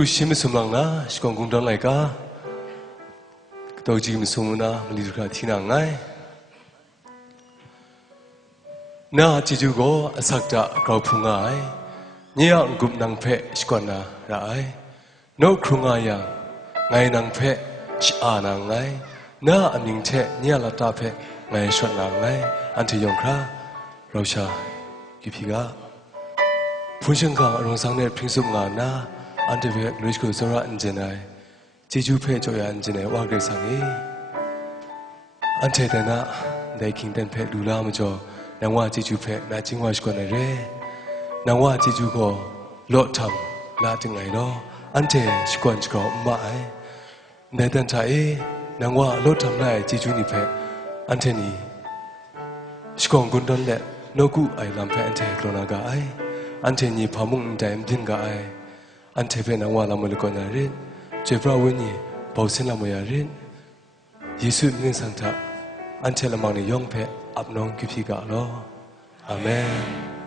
ครูชิมสมลังนะสกองกุงดังไงกะตัวจริงมิสมุนะมลิดุราที่นางไงน่าจิจูโกอสักจะกราวพุงไงเนี่ยกุมนางเพะสกวนาไรนกครุงไงยังไงนางเพะชิอานางไงน่าอันยิงเทเนี่ยละตาเพะไงชวนนางไงอันที่ยงคราเราชากิพิกาผู้เชี่ยวชาญอารมณ์สังเนตพิงสุงงานนะอันเดวิดลุยส์กุศลอันเจนัยจิจูเพจอยอันเจนัยว่าเกสังเออันเทเดนะได้คิงเดนเพจดูลามจ่อนางว่าจิจูเพจน่าจิงว่าสกุลอะไรนางว่าจิจูก็โลดทำลาจึงไงเนาะอันเทสกุลสกุลมาไอในดันใจนางว่าโลดทำได้จิจูนี่เพจอันเทนี่สกุลกุนดอนเล่นกูไอลำเพจอันเทกรณากาไออันเทนี่พามุงใจมดินกาไออันเทเป็นนางว่าลำมันก็นารินเจ้าพระวิญญาณบอกสิ่งละไม่ยารินยิสุนิสันทะอันเทละมันยองเพอับน้องกิพิกาโลอาเมน